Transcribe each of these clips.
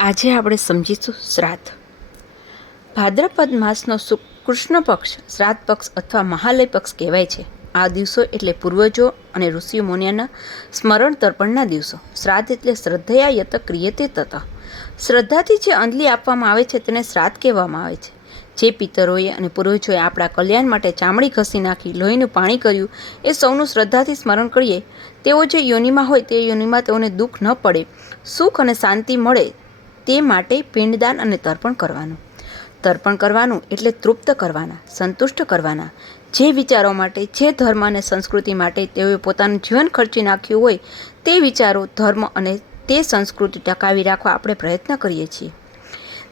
આજે આપણે સમજીશું શ્રાદ્ધ. ભાદ્રપદ માસનો કૃષ્ણ પક્ષ, શ્રાદ્ધ પક્ષ અથવા મહાલય પક્ષ કહેવાય છે. આ દિવસો એટલે પૂર્વજો અને ઋષિ મુનિયાના સ્મરણ તર્પણના દિવસો. શ્રાદ્ધ એટલે શ્રદ્ધયા યત ક્રિયતે તત. શ્રદ્ધાથી જે અંજલિ આપવામાં આવે છે તેને શ્રાદ્ધ કહેવામાં આવે છે. જે પિતરોએ અને પૂર્વજોએ આપણા કલ્યાણ માટે ચામડી ઘસી નાખી, લોહીનું પાણી કર્યું, એ સૌનું શ્રદ્ધાથી સ્મરણ કરીએ. તેઓ જે યોનિમાં હોય તે યોનિમાં તેઓને દુઃખ ન પડે. સુખ અને શાંતિ મળે તે માટે પિંડદાન અને તર્પણ કરવાનું. તર્પણ કરવાનું એટલે તૃપ્ત કરવાના, સંતુષ્ટ કરવાના. જે વિચારો માટે, જે ધર્મ અને સંસ્કૃતિ માટે તેઓએ પોતાનું જીવન ખર્ચી નાખ્યું હોય, તે વિચારો, ધર્મ અને તે સંસ્કૃતિ ટકાવી રાખવા આપણે પ્રયત્ન કરીએ છીએ.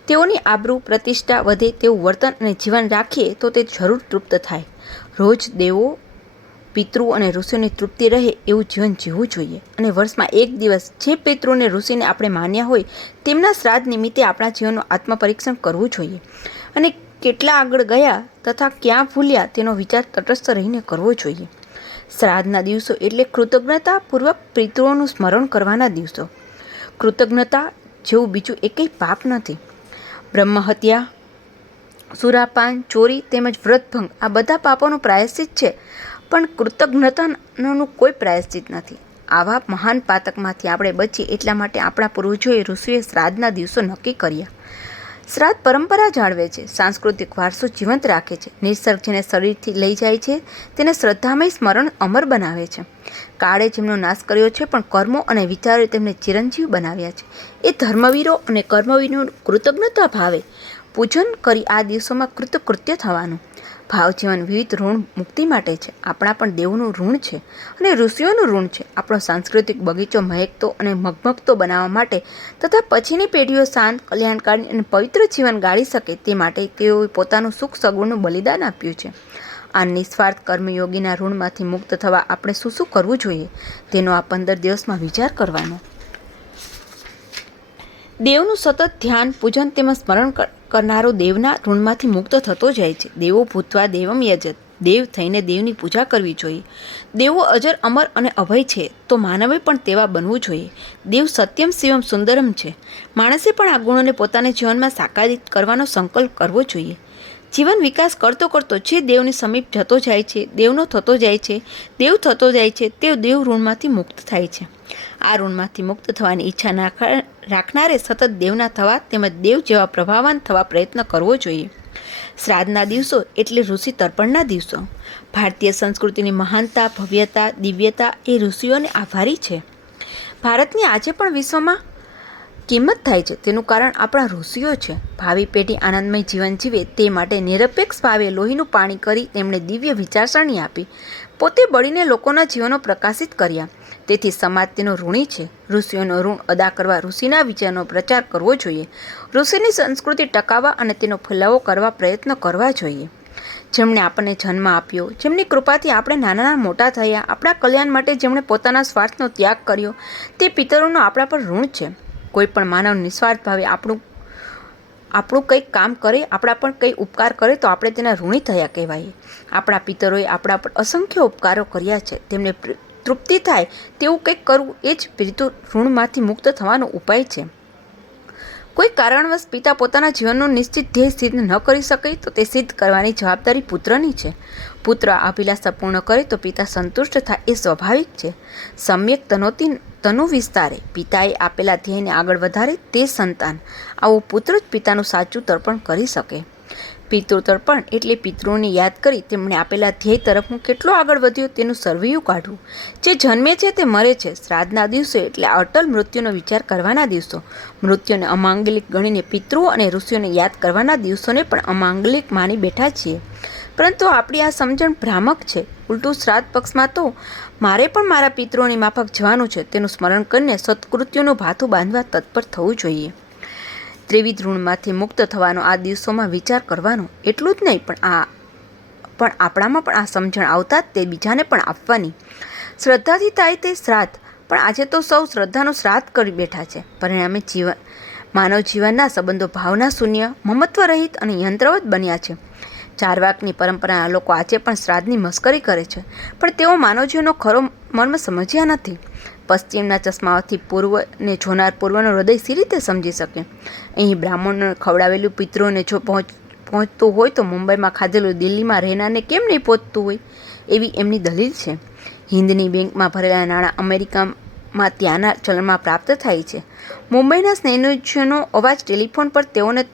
તેઓની આબરૂ પ્રતિષ્ઠા વધે તેવું વર્તન અને જીવન રાખીએ તો તે જરૂર તૃપ્ત થાય. રોજ દેવો પિતૃ અને ઋષિઓની તૃપ્તિ રહે એવું જીવન જીવવું જોઈએ. અને વર્ષમાં એક દિવસ જે પિતૃ અને ઋષિને આપણે માન્યા હોય, તેમના શ્રાદ્ધ નિમિત્તે આપણા જીવનનું આત્મપરીક્ષણ કરવું જોઈએ. અને કેટલા આગળ ગયા તથા ક્યાં ભૂલ્યા તેનો વિચાર તટસ્થ રહીને કરવો જોઈએ. શ્રાદ્ધના દિવસો એટલે કૃતજ્ઞતાપૂર્વક પિતૃઓનું સ્મરણ કરવાના દિવસો. કૃતજ્ઞતા જેવું બીજું એકેય પાપ નથી. બ્રહ્મહત્યા સુરાપાન, ચોરી તેમજ વ્રતભંગ આ બધા પાપોનું પ્રાયશ્ચિત છે. પણ કૃતજ્ઞતાનું કોઈ પ્રાયશ્ચિત નથી. આવા મહાન પાતકમાંથી આપણે બચીએ એટલા માટે આપણા પૂર્વજોએ ઋષિએ શ્રાદ્ધના દિવસો નક્કી કર્યા. શ્રાદ્ધ પરંપરા જાળવે છે, સાંસ્કૃતિક વારસો જીવંત રાખે છે, નિસર્ગ જેને શરીરથી લઈ જાય છે, તેને શ્રદ્ધામય સ્મરણ અમર બનાવે છે. કાળે જેમનો નાશ કર્યો છે, પણ કર્મો અને વિચારોએ તેમને ચિરંજીવ બનાવ્યા છે. એ ધર્મવીરો અને કર્મવીરો કૃતજ્ઞતા ભાવે. પૂજન કરી આ દિવસોમાં કૃતકૃત્ય થવાનું. ભાવજીવન વિવિધ ઋણ મુક્તિ માટે છે. આપણા પણ દેવનું ઋણ છે અને ઋષિઓનું ઋણ છે. આપણો સાંસ્કૃતિક બગીચો મહેકતો અને મગમગતો બનાવવા માટે તથા પછીની પેઢીઓ શાંત, કલ્યાણકારી અને પવિત્ર જીવન ગાળી શકે તે માટે તેઓએ પોતાનું સુખ સગુણનું બલિદાન આપ્યું છે. આ નિસ્વાર્થ કર્મયોગીના ઋણમાંથી મુક્ત થવા આપણે શું શું કરવું જોઈએ? તેનો આ પંદર દિવસમાં વિચાર કરવાનો. દેવનું સતત ધ્યાન, પૂજન તેમજ સ્મરણ કરનારો દેવના ઋણમાંથી મુક્ત થતો જાય છે. દેવો ભૂતવા દેવમ યજત. દેવ થઈને દેવની પૂજા કરવી જોઈએ. દેવો અજર, અમર અને અભય છે, તો માનવે પણ તેવા બનવું જોઈએ. દેવ સત્યમ, શિવમ, સુંદરમ છે. માણસે પણ આ ગુણોને પોતાના જીવનમાં સાકારિત કરવાનો સંકલ્પ કરવો જોઈએ. જીવન વિકાસ કરતો કરતો જે દેવની સમીપ જતો જાય છે, દેવનો થતો જાય છે, દેવ થતો જાય છે તે દેવ ઋણમાંથી મુક્ત થાય છે. આ ઋણમાંથી મુક્ત થવાની ઈચ્છા રાખનારે સતત દેવના થવા તેમજ દેવ જેવા પ્રભાવાન થવા પ્રયત્ન કરવો જોઈએ. શ્રાદ્ધના દિવસો એટલે ઋષિ તર્પણના દિવસો. ભારતીય સંસ્કૃતિની મહાનતા, ભવ્યતા, દિવ્યતા એ ઋષિઓને આભારી છે. ભારતની આજે પણ વિશ્વમાં કિંમત થાય છે તેનું કારણ આપણા ઋષિઓ છે. ભાવિ પેઢી આનંદમય જીવન જીવે તે માટે નિરપેક્ષ ભાવે લોહીનું પાણી કરી તેમણે દિવ્ય વિચારસરણી આપી. પોતે બળીને લોકોના જીવનો પ્રકાશિત કર્યા. તેથી સમાજ તેનો ઋણી છે. ઋષિઓનો ઋણ અદા કરવા ઋષિના વિચારનો પ્રચાર કરવો જોઈએ. ઋષિની સંસ્કૃતિ ટકાવવા અને તેનો ફેલાવો કરવા પ્રયત્ન કરવા જોઈએ. જેમણે આપણને જન્મ આપ્યો, જેમની કૃપાથી આપણે નાના મોટા થયા, આપણા કલ્યાણ માટે જેમણે પોતાના સ્વાર્થનો ત્યાગ કર્યો, તે પિતરોનો આપણા પર ઋણ છે. કોઈ પણ માનવ નિસ્વાર્થ ભાવે આપણું આપણું કંઈક કામ કરે, આપણા પણ કંઈ ઉપકાર કરે, તો આપણે તેના ઋણી થયા કહેવાય. આપણા પિતરોએ આપણા પર અસંખ્ય ઉપકારો કર્યા છે. તેમને તૃપ્તિ થાય તેવું કંઈક કરવું એ જ પિતૃ ઋણમાંથી મુક્ત થવાનો ઉપાય છે. કોઈ કારણવશ પિતા પોતાના જીવનનું નિશ્ચિત ધ્યેય સિદ્ધ ન કરી શકે તો તે સિદ્ધ કરવાની જવાબદારી પુત્રની છે. પુત્ર અભિલાષા પૂર્ણ કરે તો પિતા સંતુષ્ટ થાય એ સ્વાભાવિક છે. સમ્યક તનોતી તનુ વિસ્તારે પિતાએ આપેલા ધ્યેયને આગળ વધારે તે સંતાન. આવો પુત્ર જ પિતાનું સાચું તર્પણ કરી શકે. પિતૃ તર્પણ એટલે પિતૃને યાદ કરી તેમણે આપેલા ધ્યેય તરફ હું કેટલો આગળ વધ્યો તેનું સર્વિયું કાઢવું જે જન્મે છે તે મરે છે. શ્રાદ્ધના દિવસો એટલે અટલ મૃત્યુનો વિચાર કરવાના દિવસો. મૃત્યુને અમાંગલિક ગણીને પિતૃઓ અને ઋષિઓને યાદ કરવાના દિવસોને પણ અમાંગલિક માની બેઠા છીએ. પરંતુ આપણી આ સમજણ ભ્રામક છે. ઉલટું શ્રાદ્ધ પક્ષમાં તો મારે પણ મારા પિતૃઓની માફક જવાનું છે. તેનું સ્મરણ કરીને સત્કૃત્યોનું ભાથું બાંધવા તત્પર થવું જોઈએ. ત્રિવિધ ઋણમાંથી મુક્ત થવાનો આ દિવસોમાં વિચાર કરવાનો એટલું જ નહીં, પણ આ, પણ આપણામાં પણ આ સમજણ આવતા તે બીજાને પણ આપવાની. શ્રદ્ધાથી થાય તે શ્રાદ્ધ, પણ આજે તો સૌ શ્રદ્ધાનું શ્રાદ્ધ કરી બેઠા છે. પરિણામે જીવન માનવ જીવનના સંબંધો ભાવના શૂન્ય મમત્વ રહિત અને યંત્રવત બન્યા છે. ચારવાકની પરંપરાના લોકો આજે પણ શ્રાદ્ધની મસ્કરી કરે છે, પણ તેઓ માનવજીવનો ખરો મર્મ સમજ્યા નથી. પશ્ચિમના ચશ્માથી પૂર્વને જોનાર પૂર્વનું હૃદય સી રીતે સમજી શકે? અહીં બ્રાહ્મણને ખવડાવેલું પિત્રોને જો પહોંચ, પહોંચતું હોય તો મુંબઈમાં ખાધેલું દિલ્હીમાં રહેનારને કેમ નહીં પહોંચતું હોય? એવી એમની દલીલ છે. હિન્દની બેંકમાં ભરેલા નાણાં અમેરિકામાં ત્યાંના ચલણમાં પ્રાપ્ત થાય છે. મુંબઈના સ્નેહજનો અવાજ ટેલિફોન પર તેઓને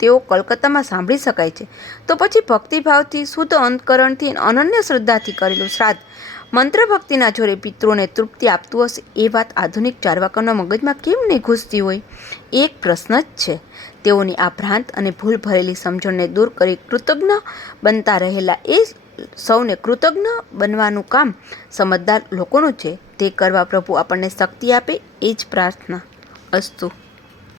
તેઓ કલકત્તામાં સાંભળી શકાય છે. તો પછી ભક્તિભાવથી, શુદ્ધ અંતકરણથી અને અનન્ય શ્રદ્ધાથી કરેલું શ્રાદ્ધ મંત્ર ભક્તિના જોરે પિતૃઓને તૃપ્તિ આપતું હશે એ વાત આધુનિક ચારવાકરના મગજમાં કેમ નહીં ઘૂસતી હોય? એક પ્રશ્ન જ છે. તેઓની આ ભ્રાંત અને ભૂલ ભરેલી સમજણને દૂર કરી કૃતજ્ઞ બનતા રહેલા એ સૌને કૃતજ્ઞ બનવાનું કામ સમજદાર લોકોનું છે. તે કરવા પ્રભુ આપણને શક્તિ આપે એ જ પ્રાર્થના. અસ્તુ.